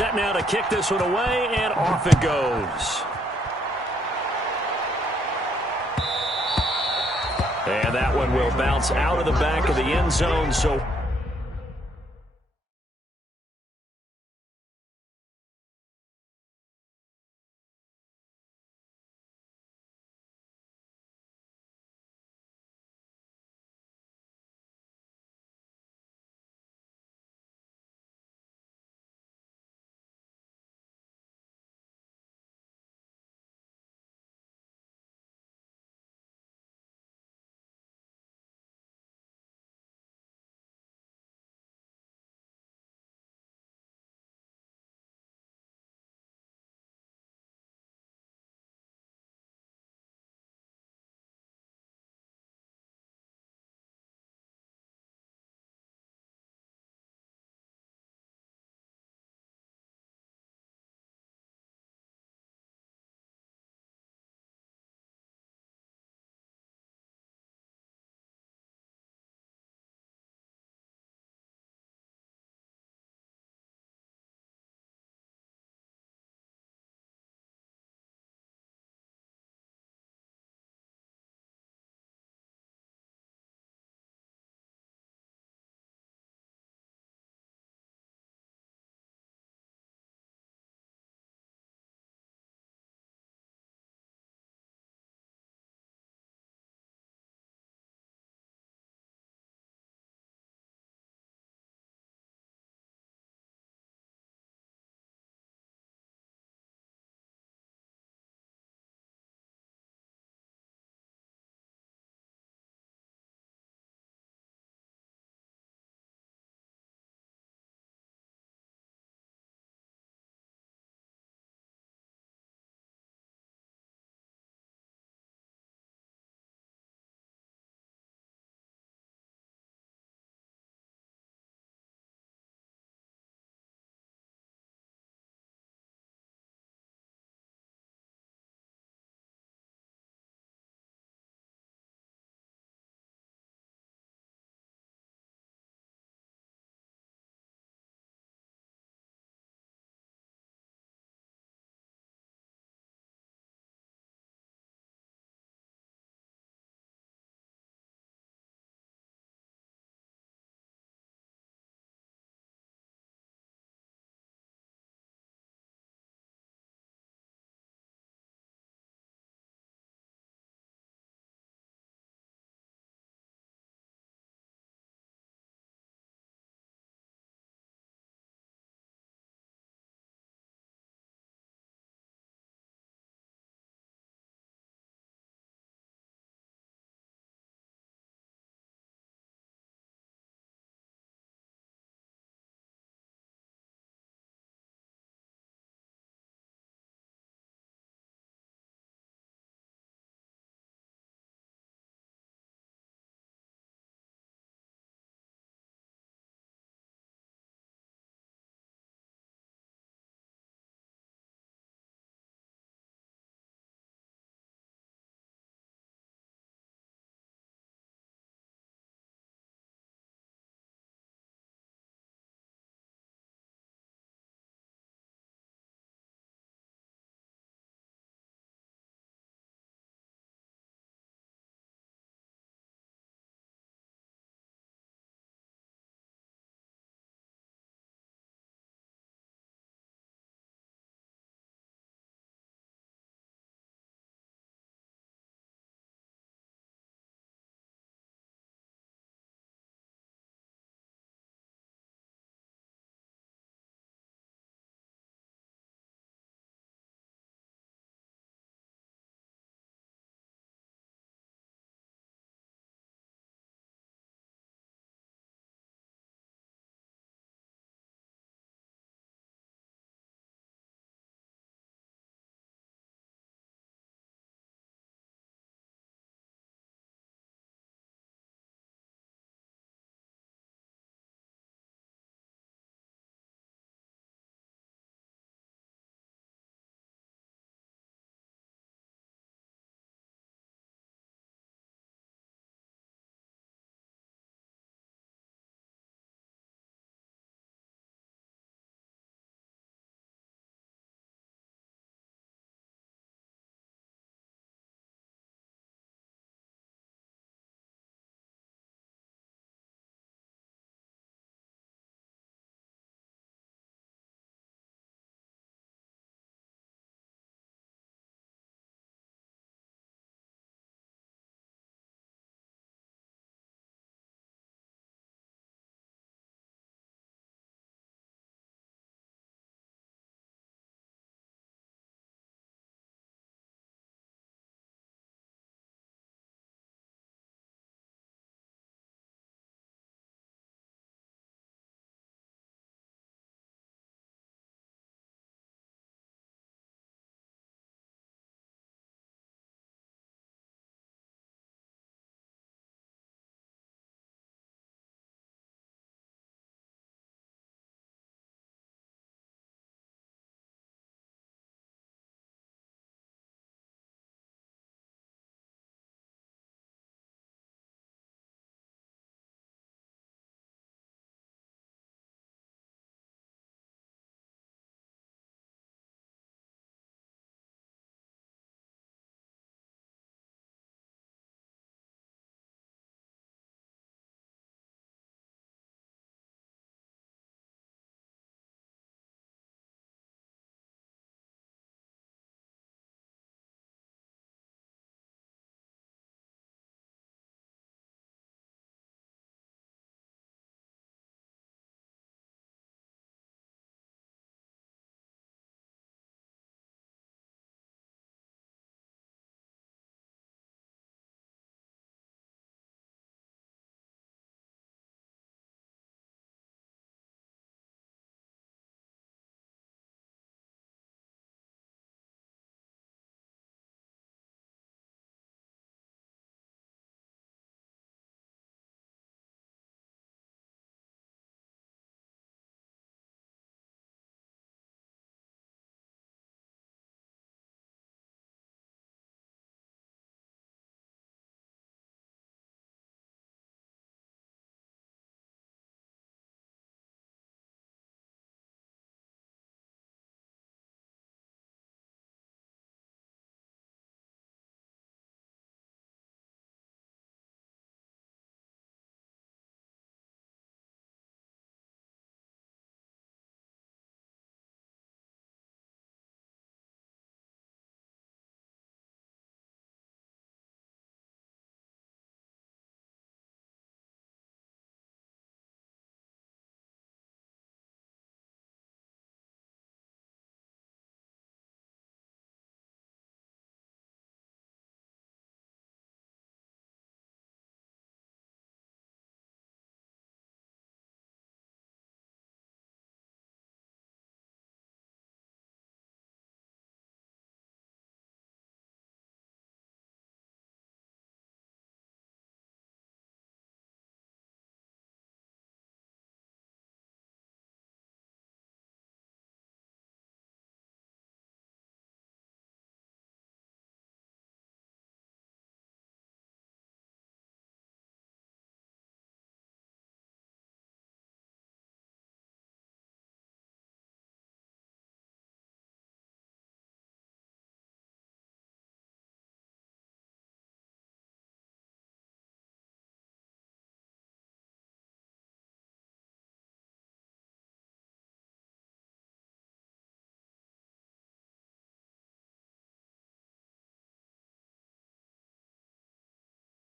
Set now to kick this one away, and off it goes. And that one will bounce out of the back of the end zone. So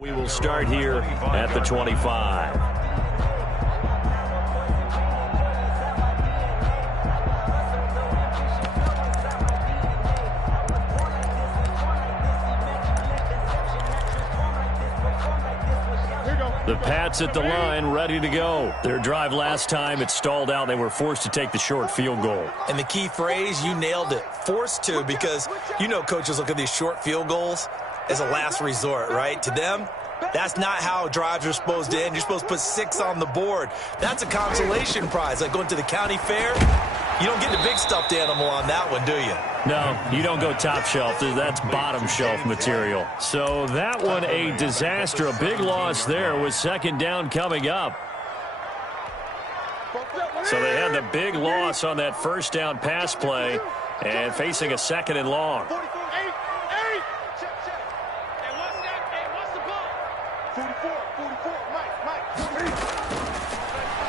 We will start here at the 25. The Pats at the line, ready to go. Their drive last time, it stalled out. They were forced to take the short field goal. And the key phrase, you nailed it, forced to, because you know coaches look at these short field goals as a last resort, right? To them, that's not how drives are supposed to end. You're supposed to put 6 on the board. That's a consolation prize, like going to the county fair. You don't get the big stuffed animal on that one, do you? No, you don't go top shelf. That's bottom shelf material. So that one a disaster. A big loss there with second down coming up. So they had the big loss on that first down pass play and facing a second and long.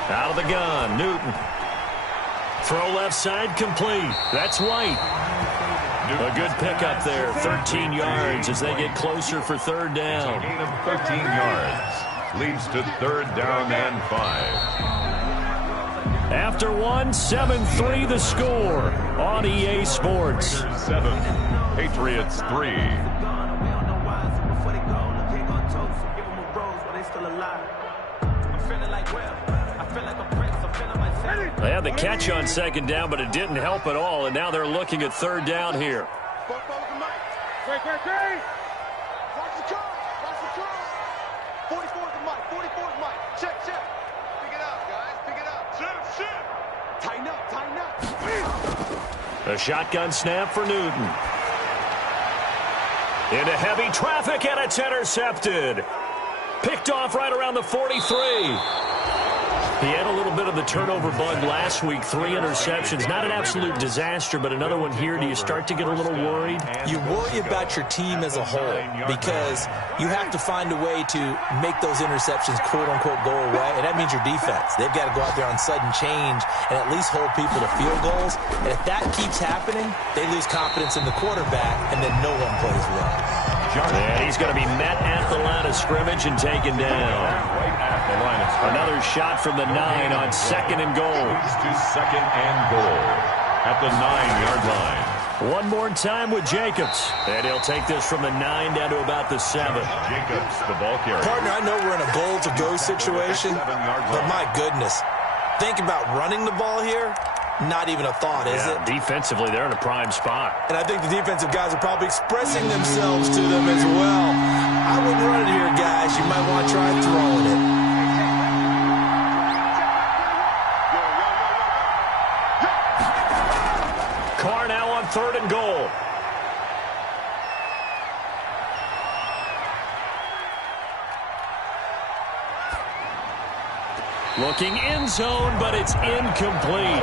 Out of the gun, Newton. Throw left side complete. That's White. A good pickup there. 13 yards as they get closer for third down. A gain of 13 yards. Leads to third down and 5. After one, 7-3 the score on EA Sports. 7, Patriots 3. They had the catch on second down, but it didn't help at all, and now they're looking at third down here. A shotgun snap for Newton. Into heavy traffic, and it's intercepted. Picked off right around the 43. He had a little bit of the turnover bug last week. 3 interceptions. Not an absolute disaster, but another one here. Do you start to get a little worried? You worry about your team as a whole because you have to find a way to make those interceptions, quote-unquote, go away, and that means your defense. They've got to go out there on sudden change and at least hold people to field goals. And if that keeps happening, they lose confidence in the quarterback, and then no one plays well. And he's going to be met at the line of scrimmage and taken down. Another shot from the 9 on second and goal. To second and goal at the 9-yard line. One more time with Jacobs. And he'll take this from the 9 down to about the 7. Jacobs, the ball carrier. Partner, I know we're in a goal-to-go situation, but my goodness, think about running the ball here. Not even a thought, is it? Defensively, they're in a prime spot. And I think the defensive guys are probably expressing themselves to them as well. I wouldn't run it here, guys. You might want to try throwing it. Carr now on third and goal. Looking end zone, but it's incomplete.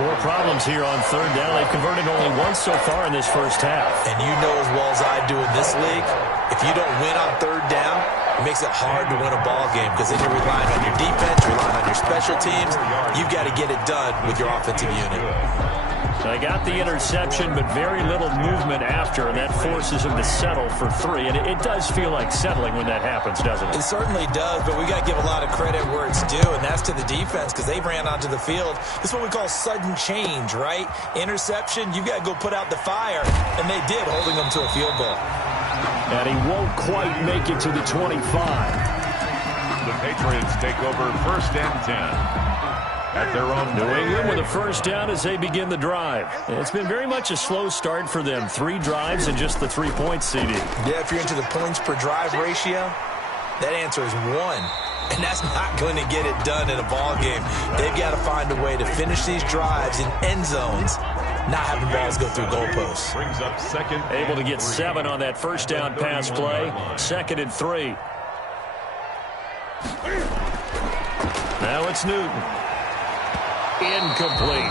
More problems here on third down. They've converted only once so far in this first half. And you know as well as I do in this league, if you don't win on third down, it makes it hard to win a ball game because then you're relying on your defense, relying on your special teams. You've got to get it done with your offensive unit. So they got the interception, but very little movement after, and that forces them to settle for 3. And it does feel like settling when that happens, doesn't it? It certainly does, but we got to give a lot of credit where it's due, and that's to the defense because they ran onto the field. This is what we call sudden change, right? Interception, you've got to go put out the fire, and they did, holding them to a field goal. And he won't quite make it to the 25. The Patriots take over first and 10. At their own New England with a first down as they begin the drive. It's been very much a slow start for them. 3 drives and just the 3 points, CD. Yeah, if you're into the points per drive ratio, that answer is 1. And that's not going to get it done in a ball game. They've got to find a way to finish these drives in end zones, not having balls go through goalposts. Brings up second. Able to get 7 on that first down pass play. Second and 3. Now it's Newton. Incomplete.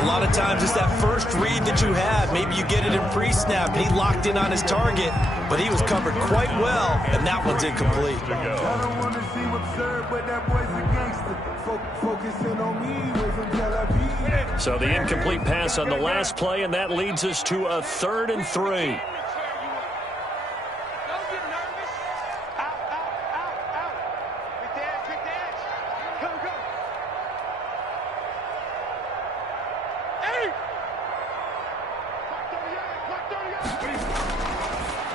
A lot of times it's that first read that you have. Maybe you get it in pre-snap, and he locked in on his target, but he was covered quite well, and that one's incomplete. So the incomplete pass on the last play, and that leads us to a 3rd and 3.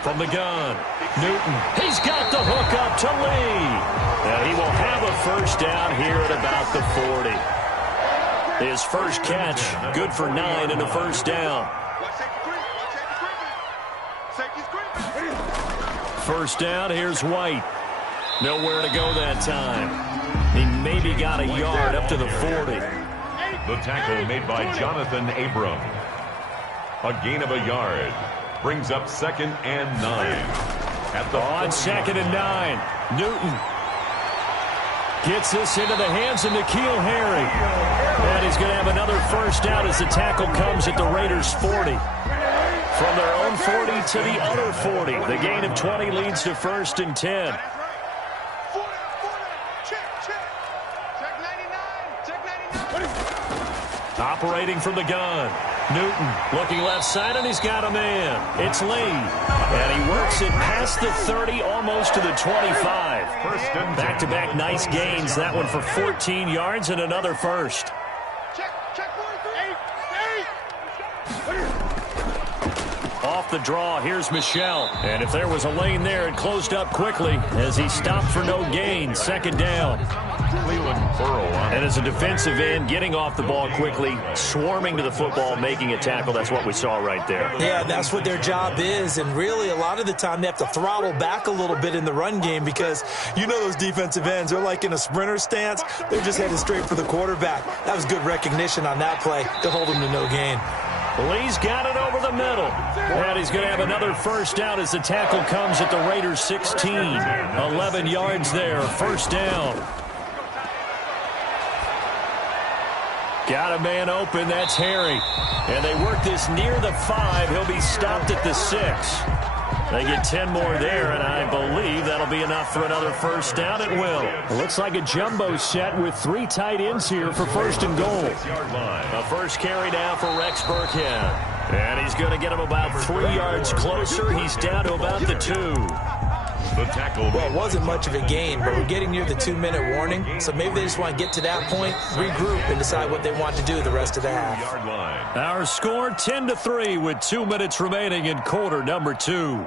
From the gun, Newton. He's got the hook up to Lee. And he will have a first down here at about the 40. His first catch, good for 9 and a first down. First down, here's White. Nowhere to go that time. He maybe got a yard up to the 40. The tackle made by Jonathan Abram. A gain of a yard. Brings up 2nd and 9. At the on 2nd and 9, Newton gets this into the hands of N'Keal Harry. And he's going to have another first down as the tackle comes at the Raiders' 40. From their own 40 to the other 40. The gain of 20 leads to 1st and 10. Operating from the gun. Newton looking left side, and he's got a man. It's Lee. And he works it past the 30, almost to the 25. Back-to-back nice gains. That one for 14 yards and another first. Off the draw, here's Michel. And if there was a lane there, it closed up quickly as he stopped for no gain. 2nd down. And as a defensive end, getting off the ball quickly, swarming to the football, making a tackle. That's what we saw right there. Yeah, that's what their job is. And really, a lot of the time, they have to throttle back a little bit in the run game because you know those defensive ends, they're like in a sprinter stance. They're just headed straight for the quarterback. That was good recognition on that play to hold him to no gain. Lee's got it over the middle. And he's going to have another first down as the tackle comes at the Raiders' 16. 11 yards there, first down. Got a man open, that's Harry. And they work this near the 5. He'll be stopped at the 6. They get 10 more there, and I believe that'll be enough for another first down. It will. It looks like a jumbo set with 3 tight ends here for 1st and goal. A first carry down for Rex Burkhead. And he's going to get him about 3 yards closer. He's down to about the 2. The tackle. Well, it wasn't much of a gain, but we're getting near the 2-minute warning. So maybe they just want to get to that point, regroup, and decide what they want to do the rest of the half. Our score 10-3 with 2 minutes remaining in quarter number 2.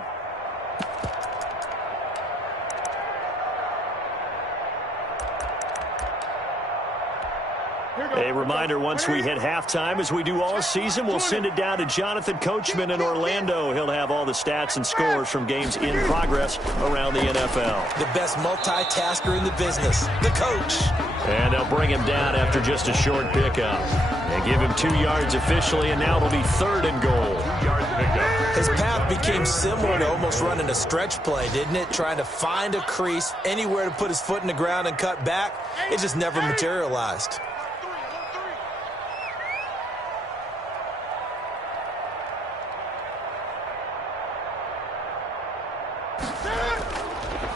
A reminder, once we hit halftime, as we do all season, we'll send it down to Jonathan Coachman in Orlando. He'll have all the stats and scores from games in progress around the NFL. The best multitasker in the business, the coach. And they'll bring him down after just a short pickup. They give him 2 yards officially, and now it'll be 3rd and goal. His path became similar to almost running a stretch play, didn't it? Trying to find a crease, anywhere to put his foot in the ground and cut back. It just never materialized.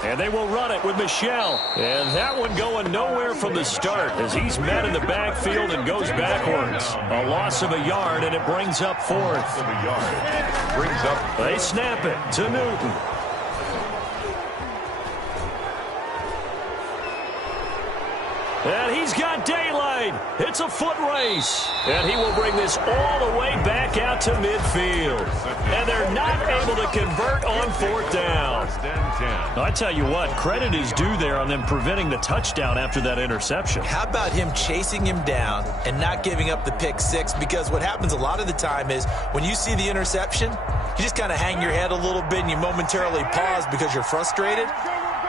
And they will run it with Michel. And that one going nowhere from the start as he's met in the backfield and goes backwards. A loss of a yard, and it brings up 4th. They snap it to Newton. And he's got daylight. It's a foot race. And he will bring this all the way back out to midfield. And they're not able to convert on 4th down. I tell you what, credit is due there on them preventing the touchdown after that interception. How about him chasing him down and not giving up the pick 6? Because what happens a lot of the time is when you see the interception, you just kind of hang your head a little bit and you momentarily pause because you're frustrated.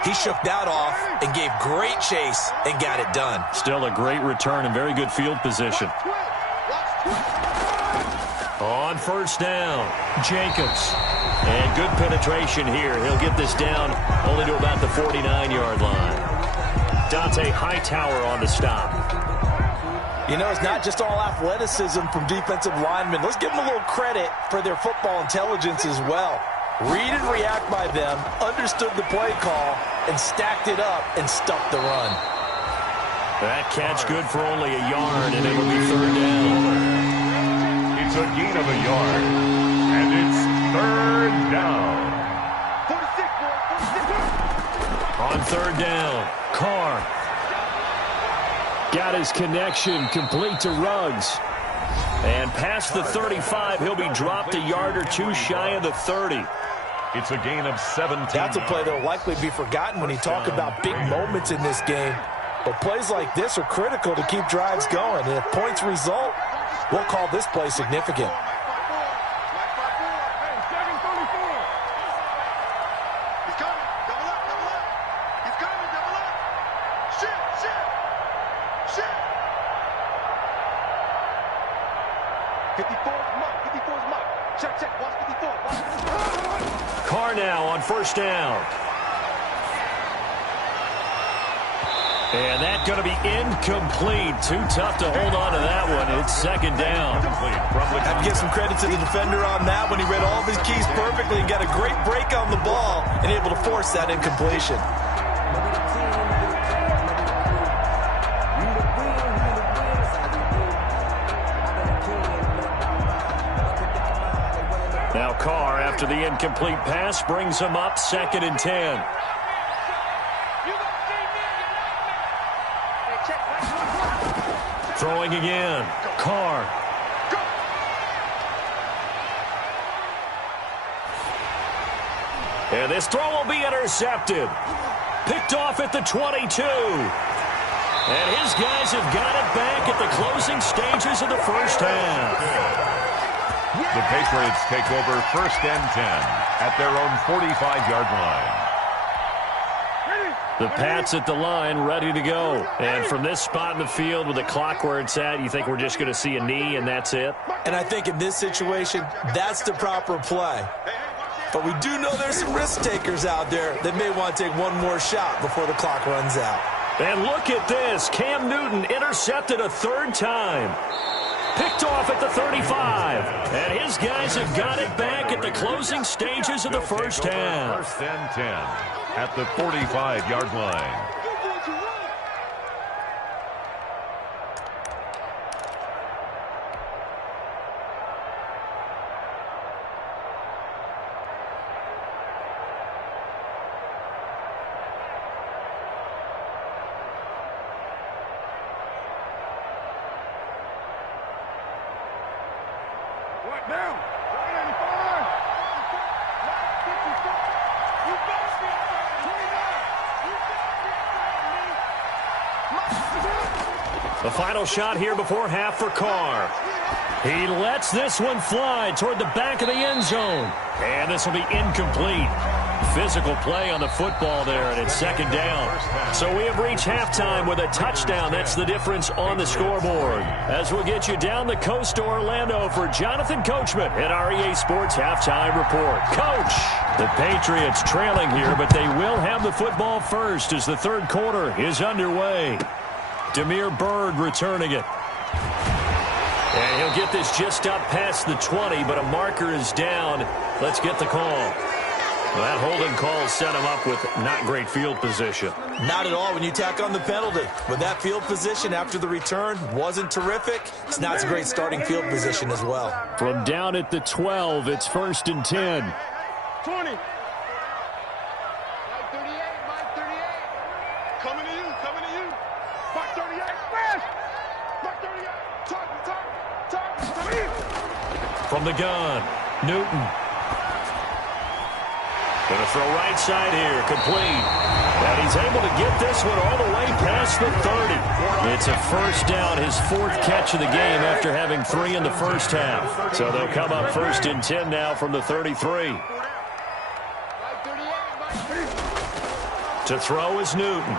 He shook that off and gave great chase and got it done. Still a great return and very good field position. On 1st down, Jacobs. And good penetration here. He'll get this down only to about the 49-yard line. Dante Hightower on the stop. You know, it's not just all athleticism from defensive linemen. Let's give them a little credit for their football intelligence as well. Read and react by them, understood the play call, and stacked it up and stuffed the run. That catch good for only a yard, and it'll be 3rd down. It's a gain of a yard, and it's 3rd down. On 3rd down, Carr got his connection complete to Ruggs. And past the 35, he'll be dropped a yard or two shy of the 30. It's a gain of 17. That's a play that will likely be forgotten when you talk about big moments in this game. But plays like this are critical to keep drives going. And if points result, we'll call this play significant. Carr now on first down. And that's going to be incomplete. Too tough to hold on to that one. It's second down. I have to give some credit to the defender on that when he read all of his keys perfectly and got a great break on the ball and able to force that incompletion. Now Carr, after the incomplete pass, brings him up 2nd and 10. Throwing again. Carr. And this throw will be intercepted. Picked off at the 22. And his guys have got it back at the closing stages of the first half. The Patriots take over 1st and 10 at their own 45-yard line. The Pats at the line, ready to go. And from this spot in the field with the clock where it's at, you think we're just going to see a knee and that's it? And I think in this situation, that's the proper play. But we do know there's some risk takers out there that may want to take one more shot before the clock runs out. And look at this. Cam Newton intercepted a 3rd time. Picked off at the 35. And his guys have got it back at the closing stages of the first half. 1st and 10 at the 45-yard line. The final shot here before half for Carr. He lets this one fly toward the back of the end zone. And this will be incomplete. Physical play on the football there, and it's 2nd down. So we have reached halftime with a touchdown. That's the difference on the scoreboard. As we'll get you down the coast to Orlando for Jonathan Coachman at our EA Sports Halftime Report. Coach, the Patriots trailing here, but they will have the football first as the 3rd quarter is underway. Demir Bird returning it. And he'll get this just up past the 20, but a marker is down. Let's get the call. Well, that holding call set him up with not great field position. Not at all when you tack on the penalty. But that field position after the return wasn't terrific. It's not a great starting field position as well. From down at the 12, it's 1st and 10. 20. Mike 38, Mike 38. Coming to you, coming to you. Mike 38, smash! Mike 38, talk. From the gun, Newton. Going to throw right side here, complete. And he's able to get this one all the way past the 30. It's a 1st down, his 4th catch of the game after having 3 in the first half. So they'll come up 1st and 10 now from the 33. To throw is Newton.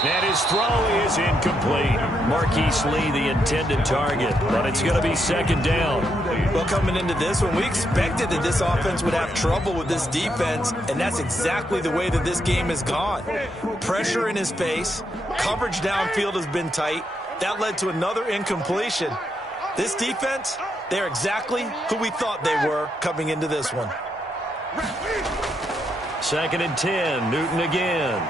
And his throw is incomplete. Marquise Lee, the intended target, but it's going to be 2nd down. Well, coming into this one, we expected that this offense would have trouble with this defense, and that's exactly the way that this game has gone. Pressure in his face, coverage downfield has been tight. That led to another incompletion. This defense, they're exactly who we thought they were coming into this one. 2nd and 10, Newton again.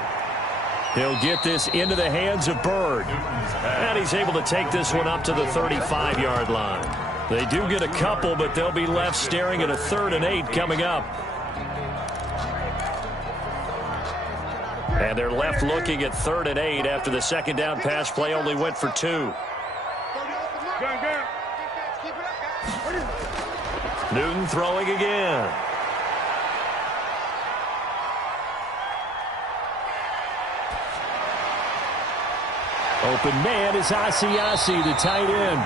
He'll get this into the hands of Bird. And he's able to take this one up to the 35-yard line. They do get a couple, but they'll be left staring at a 3rd and 8 coming up. And they're left looking at 3rd and 8 after the 2nd down pass play only went for 2. Gun, gun. Newton throwing again. Open man is Asiasi, the tight end.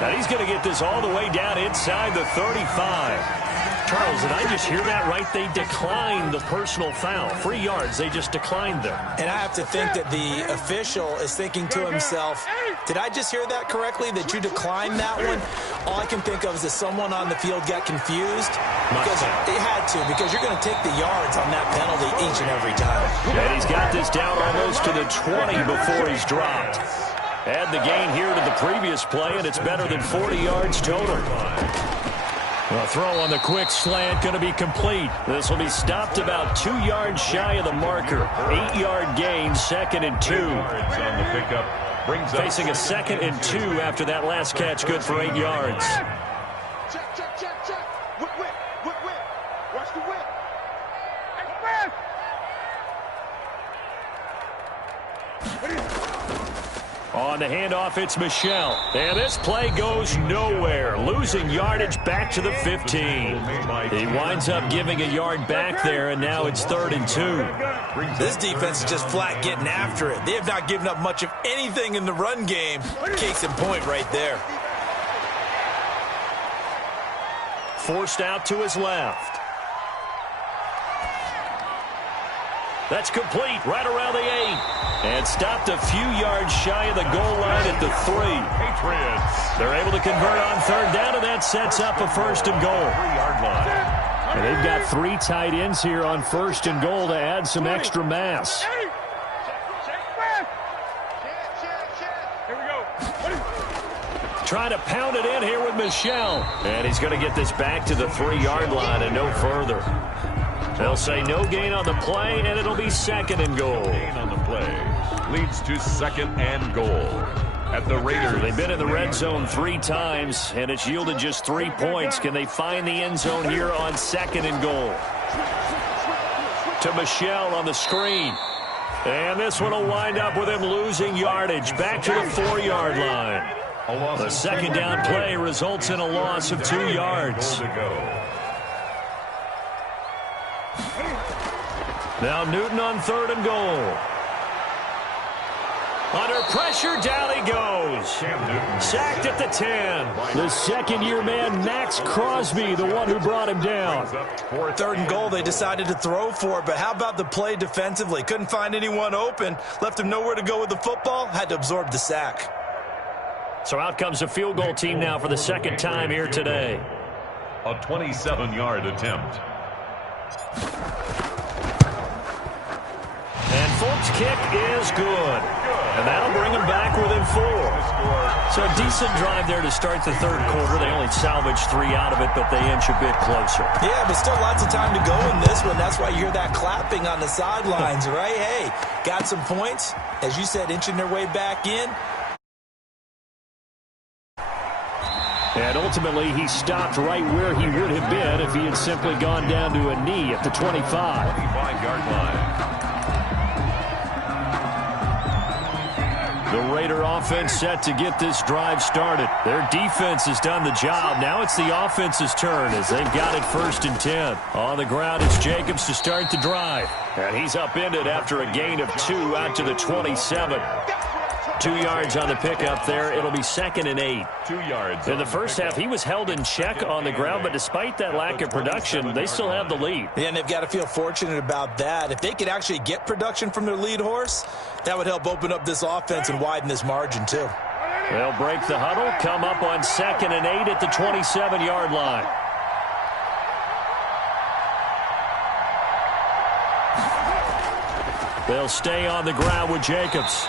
Now he's going to get this all the way down inside the 35. Charles, did I just hear that right? They declined the personal foul. 3 yards, they just declined them. And I have to think that the official is thinking to himself, did I just hear that correctly, that you declined that one? All I can think of is that someone on the field got confused. Because they had to, because you're going to take the yards on that penalty each and every time. And he's got this down almost to the 20 before he's dropped. Add the gain here to the previous play, and it's better than 40 yards total. A throw on the quick slant going to be complete. This will be stopped about 2 yards shy of the marker. 8-yard gain, 2nd and 2. On the pickup, brings up Facing a 2nd and 2 after that last catch, good for 8 yards. Check, check, check, check. Whip, whip, whip, whip. Watch the whip. Express. On the handoff, it's Michel. And this play goes nowhere. Losing yardage back to the 15. He winds up giving a yard back there, and now it's 3rd and 2. This defense is just flat getting after it. They have not given up much of anything in the run game. Case in point right there. Forced out to his left. That's complete, right around the 8. And stopped a few yards shy of the goal line at the 3. Patriots. They're able to convert on 3rd down, and that sets up a 1st and goal. 3-yard line. And they've got 3 tight ends here on 1st and goal to add some extra mass. Here we go. Trying to pound it in here with Michel. And he's going to get this back to the 3-yard line and no further. They'll say no gain on the play, and it'll be 2nd and goal. Gain on the play leads to 2nd and goal. At the Raiders. They've been in the red zone 3 times, and it's yielded just 3 points. Can they find the end zone here on 2nd and goal? To Michel on the screen. And this one will wind up with him losing yardage back to the 4-yard line. The 2nd down play results in a loss of 2 yards. Now Newton on 3rd and goal. Under pressure, down he goes. Sacked at the 10. The second-year man, Max Crosby, the one who brought him down. 3rd and goal, they decided to throw for it, but how about the play defensively? Couldn't find anyone open, left him nowhere to go with the football, had to absorb the sack. So out comes the field goal team now for the 2nd time here today. A 27-yard attempt. And Folk's kick is good. And that'll bring them back within 4. So a decent drive there to start the 3rd quarter. They only salvaged 3 out of it, but they inch a bit closer. Yeah, but still lots of time to go in this one. That's why you hear that clapping on the sidelines, right? Hey, got some points. As you said, inching their way back in. And ultimately, he stopped right where he would have been if he had simply gone down to a knee at the 25. 25-yard line. The Raider offense set to get this drive started. Their defense has done the job. Now it's the offense's turn as they've got it 1st and 10. On the ground, it's Jacobs to start the drive. And he's upended after a gain of 2 out to the 27. 2 yards on the pickup there. It'll be 2nd and 8. 2 yards. In the first half, he was held in check on the ground, but despite that lack of production, they still have the lead. Yeah, and they've got to feel fortunate about that. If they could actually get production from their lead horse, that would help open up this offense and widen this margin too. They'll break the huddle, come up on 2nd and 8 at the 27-yard line. They'll stay on the ground with Jacobs.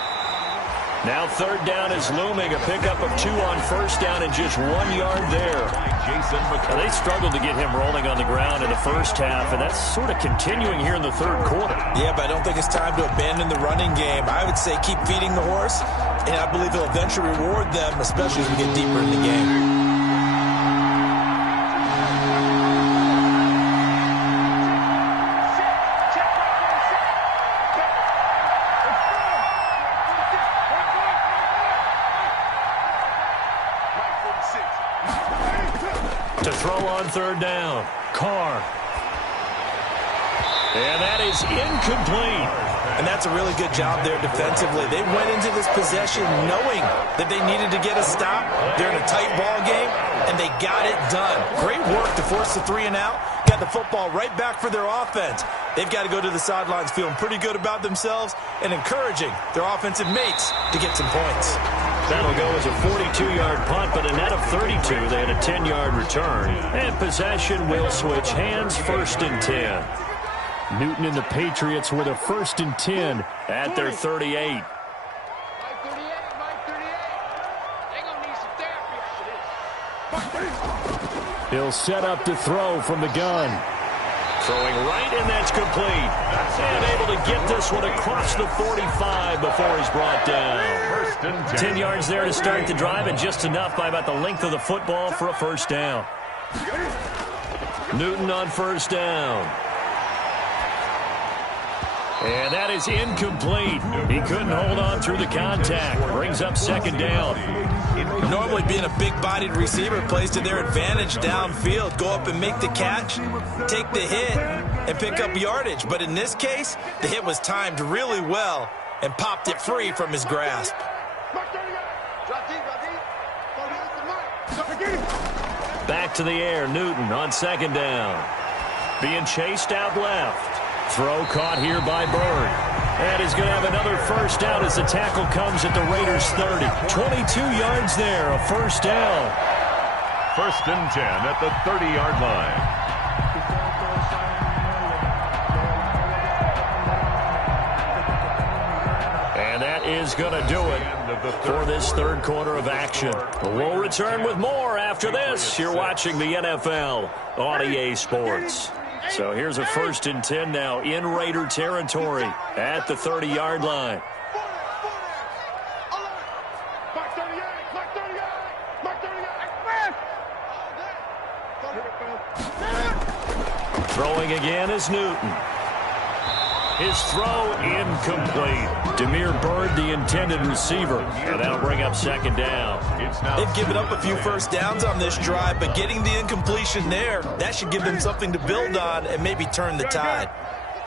Now 3rd down is looming. A pickup of 2 on 1st down and just 1 yard there. Now, they struggled to get him rolling on the ground in the first half, and that's sort of continuing here in the 3rd quarter. Yeah, but I don't think it's time to abandon the running game. I would say keep feeding the horse, and I believe it'll eventually reward them, especially as we get deeper in the game. To throw on third down. Carr. And that is incomplete. And that's a really good job there defensively. They went into this possession knowing that they needed to get a stop. They're in a tight ball game, and they got it done. Great work to force the 3 and out. Got the football right back for their offense. They've got to go to the sidelines feeling pretty good about themselves and encouraging their offensive mates to get some points. That'll go as a 42-yard punt, but a net of 32. They had a 10-yard return. And possession will switch hands, 1st and 10. Newton and the Patriots with a 1st and 10 at their 38. He'll set up to throw from the gun. Throwing right, and that's complete. And able to get this one across the 45 before he's brought down. 10 yards there to start the drive, and just enough by about the length of the football for a 1st down. Newton on 1st down. And that is incomplete. He couldn't hold on through the contact. Brings up 2nd down. Normally being a big-bodied receiver plays to their advantage downfield. Go up and make the catch, take the hit, and pick up yardage. But in this case, the hit was timed really well and popped it free from his grasp. Back to the air, Newton on 2nd down. Being chased out left. Throw caught here by Bird. And he's going to have another 1st down as the tackle comes at the Raiders' 30. 22 yards there, a 1st down. 1st and 10 at the 30-yard line. And that is going to do it for this 3rd quarter of action. We'll return with more after this. You're watching the NFL on EA Sports. So here's a 1st and 10 now in Raider territory at the 30-yard line. Throwing again is Newton. His throw incomplete. Demir Bird, the intended receiver. And that'll bring up 2nd down. They've given up a few 1st downs on this drive, but getting the incompletion there, that should give them something to build on and maybe turn the tide.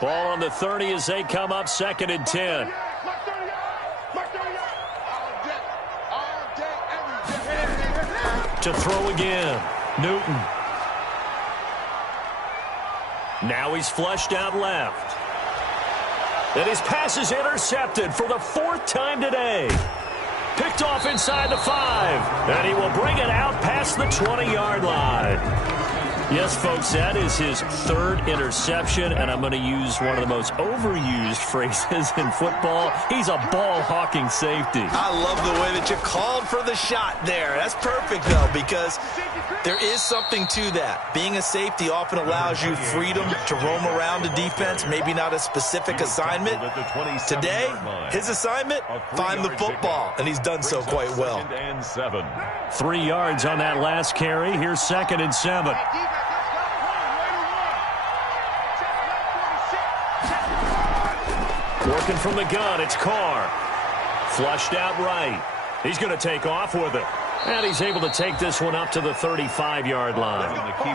Ball on the 30 as they come up 2nd and 10. To throw again, Newton. Now he's flushed out left. And his pass is intercepted for the 4th time today. Picked off inside the 5. And he will bring it out past the 20-yard line. Yes, folks, that is his 3rd interception, and I'm going to use one of the most overused phrases in football. He's a ball-hawking safety. I love the way that you called for the shot there. That's perfect, though, because there is something to that. Being a safety often allows you freedom to roam around the defense, maybe not a specific assignment. Today, his assignment, find the football, and he's done so quite well. 3 yards on that last carry. Here's 2nd and 7. Working from the gun, it's Carr. Flushed out right. He's going to take off with it. And he's able to take this one up to the 35-yard line.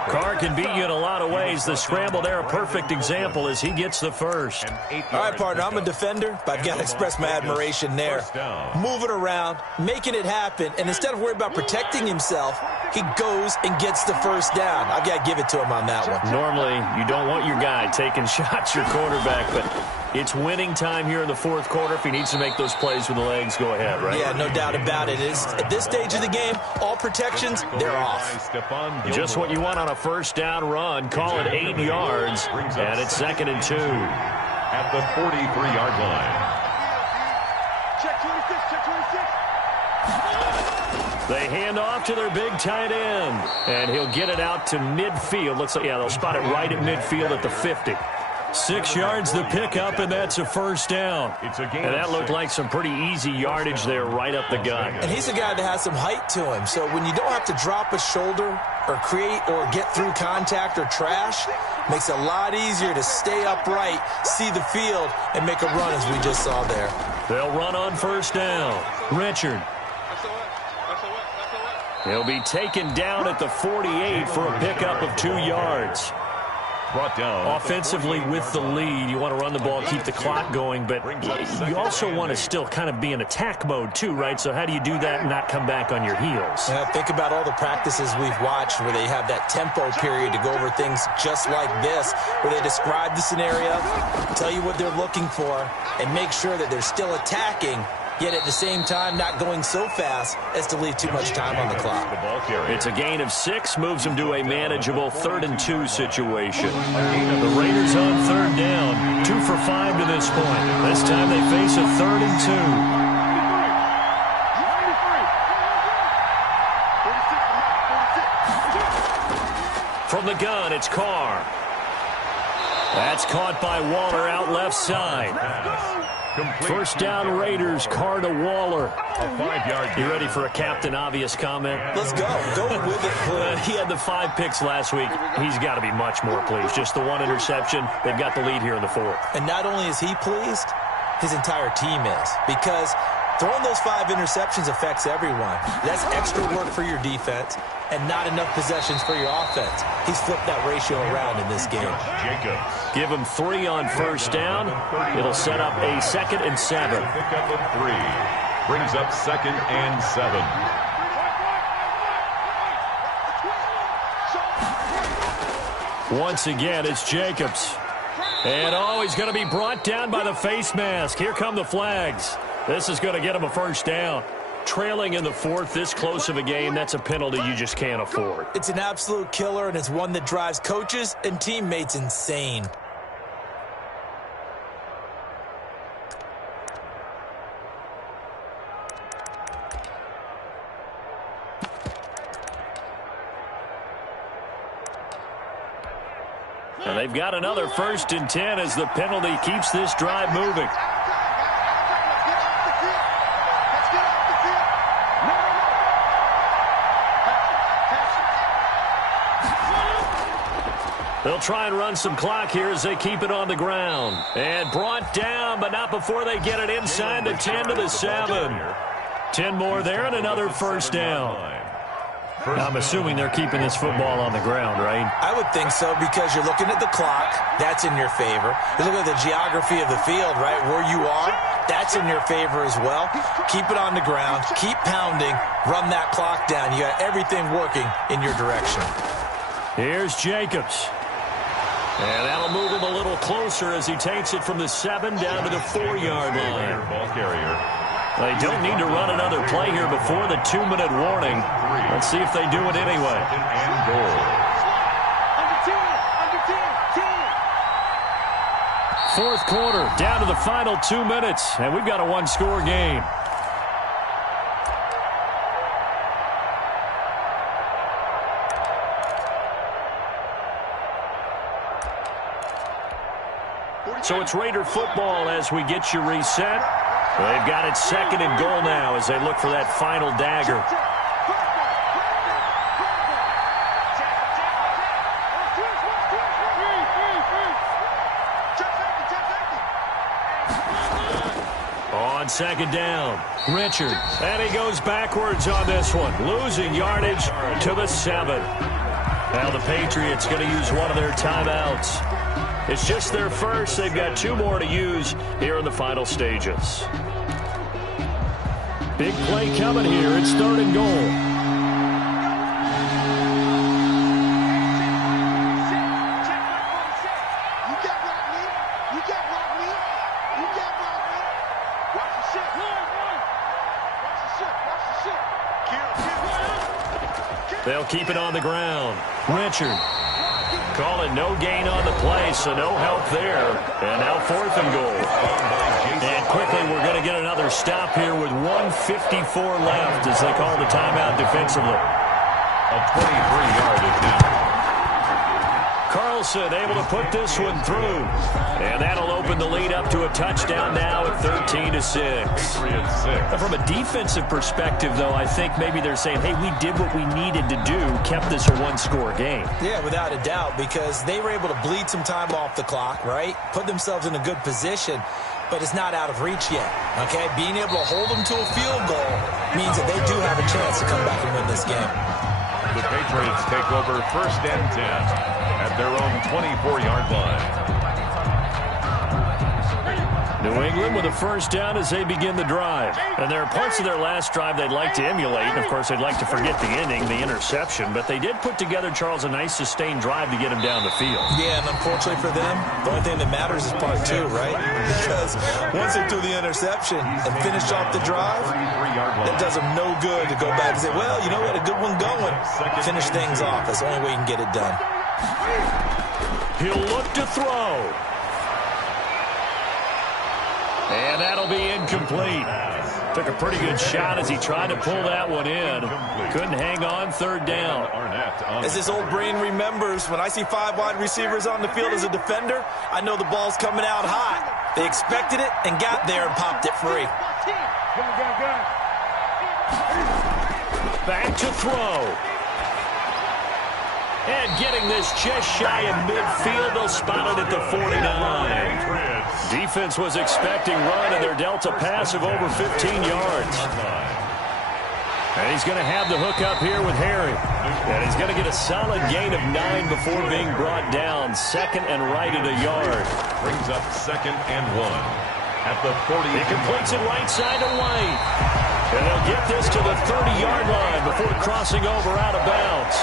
Carr can beat you in a lot of ways. The scramble there, a perfect example as he gets the 1st. All right, partner, I'm a defender, but I've got to express my admiration there. Moving around, making it happen, and instead of worrying about protecting himself, he goes and gets the 1st down. I've got to give it to him on that one. Normally, you don't want your guy taking shots, your quarterback, but it's winning time here in the 4th quarter. If he needs to make those plays with the legs, go ahead, right? Yeah, no doubt about it. At this stage of the game, all protections, they're off. Just what you want on a 1st down run. Call it 8 yards, and it's 2nd and 2. At the 43-yard line. Check 26, check 26. They hand off to their big tight end, and he'll get it out to midfield. Looks like, yeah, they'll spot it right at midfield at the 50. 6 yards the pickup, and that's a 1st down. And that looked like some pretty easy yardage there right up the gut. And he's a guy that has some height to him, so when you don't have to drop a shoulder or create or get through contact or trash, makes it a lot easier to stay upright, see the field, and make a run as we just saw there. They'll run on 1st down. Richard. He'll be taken down at the 48 for a pickup of 2 yards. Brought down. Offensively with the lead, you want to run the ball, keep the clock going, but you also want to still kind of be in attack mode too, right? So how do you do that and not come back on your heels? Yeah, think about all the practices we've watched where they have that tempo period to go over things just like this, where they describe the scenario, tell you what they're looking for, and make sure that they're still attacking, yet at the same time not going so fast as to leave too much time on the clock. It's a gain of 6, moves them to a manageable 3rd and 2 situation. The Raiders on 3rd down, 2 for 5 to this point. This time they face a 3rd and 2. From the gun, it's Carr. That's caught by Waller out left side. First down Raiders, Carr to Waller. A 5-yard. You ready for a Captain Obvious comment? Let's go. Go with it. He had the 5 picks last week. He's got to be much more pleased. Just the 1 interception. They've got the lead here in the 4th. And not only is he pleased, his entire team is. Because throwing those 5 interceptions affects everyone. That's extra work for your defense and not enough possessions for your offense. He's flipped that ratio around in this game. Jacobs. Give him 3 on first down. It'll set up a 2nd and 7. Pickup of 3. Brings up 2nd and 7. Once again, it's Jacobs. And he's going to be brought down by the face mask. Here come the flags. This is going to get him a first down. Trailing in the 4th, this close of a game, that's a penalty you just can't afford. It's an absolute killer, and it's one that drives coaches and teammates insane. And they've got another 1st and 10 as the penalty keeps this drive moving. They'll try and run some clock here as they keep it on the ground. And brought down, but not before they get it inside the 10 to the 7. 10 more there and another first down. I'm assuming they're keeping this football on the ground, right? I would think so, because you're looking at the clock. That's in your favor. You look at the geography of the field, right, where you are. That's in your favor as well. Keep it on the ground. Keep pounding. Run that clock down. You got everything working in your direction. Here's Jacobs. And that'll move him a little closer as he takes it from the 7 down to the 4-yard line. Ball carrier. They don't need to run another play here before the 2-minute warning. Let's see if they do it anyway. And goal. Fourth quarter, down to the final 2 minutes, and we've got a 1-score game. So it's Raider football as we get you reset. They've got it 2nd and goal now as they look for that final dagger. On 2nd down, Richard. And he goes backwards on this one, losing yardage to the 7. Now the Patriots going to use one of their timeouts. It's just their first. They've got 2 more to use here in the final stages. Big play coming here. It's 3rd and goal. They'll keep it on the ground. Richard. Call it no gain on the play, so no help there. And now 4th and goal. And quickly we're going to get another stop here with 1:54 left as they call the timeout defensively. A 23-yard attempt. Carlson able to put this one through. And that'll open the lead up to a touchdown now at 13-6. From a defensive perspective, though, I think maybe they're saying, hey, we did what we needed to do, kept this a 1-score game. Yeah, without a doubt, because they were able to bleed some time off the clock, right? Put themselves in a good position, but it's not out of reach yet, okay? Being able to hold them to a field goal means that they do have a chance to come back and win this game. The Patriots take over 1st and 10 at their own 24-yard line. New England with a first down as they begin the drive. And there are parts of their last drive they'd like to emulate. And, of course, they'd like to forget the ending, the interception. But they did put together, Charles, a nice sustained drive to get him down the field. Yeah, and unfortunately for them, the only thing that matters is part 2, right? Because once they do the interception and finish off the drive, it does them no good to go back and say, well, you know, we had a good one going. Finish things off. That's the only way you can get it done. He'll look to throw. And that'll be incomplete. Took a pretty good shot as he tried to pull that one in. Couldn't hang on, 3rd down. As this old brain remembers, when I see 5 wide receivers on the field as a defender, I know the ball's coming out hot. They expected it and got there and popped it free. Back to throw. And getting this just shy of midfield, they'll spot it at the 49. Defense was expecting run, and they're dealt a pass of over 15 yards. And he's going to have the hook up here with Harry. And he's going to get a solid gain of 9 before being brought down. 2nd and right at a yard. Brings up 2nd and 1 at the 40. He completes it right side to White. And they'll get this to the 30-yard line before crossing over out of bounds.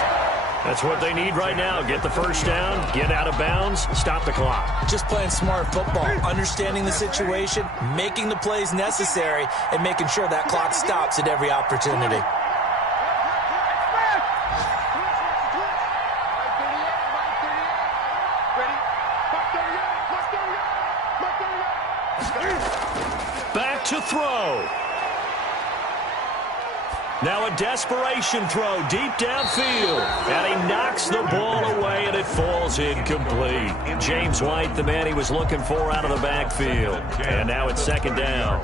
That's what they need right now. Get the first down, get out of bounds, stop the clock. Just playing smart football, understanding the situation, making the plays necessary, and making sure that clock stops at every opportunity. Back to throw. Now a desperation throw deep downfield. And he knocks the ball away, and it falls incomplete. James White, the man he was looking for out of the backfield. And now it's 2nd down.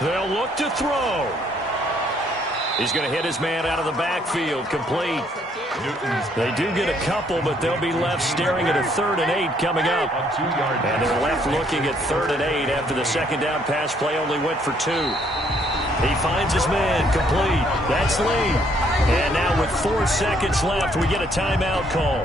They'll look to throw. He's going to hit his man out of the backfield, complete. They do get a couple, but they'll be left staring at a 3rd and 8 coming up. And they're left looking at 3rd and 8 after the 2nd down pass play only went for 2. He finds his man, complete. That's Lee. And now with 4 seconds left, we get a timeout call.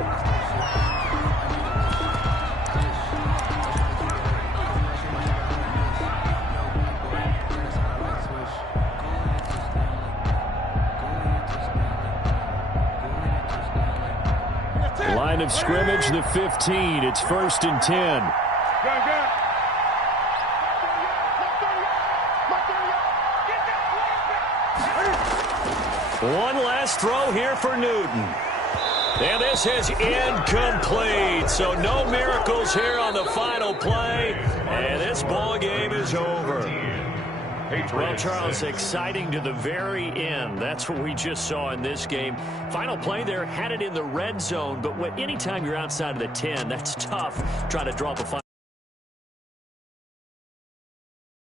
Line of scrimmage, the 15. It's 1st and 10. One last throw here for Newton. And this is incomplete. So no miracles here on the final play. And this ball game is over. Well, Charles, exciting to the very end. That's what we just saw in this game. Final play there, had it in the red zone. But anytime you're outside of the 10, that's tough trying to draw up a final.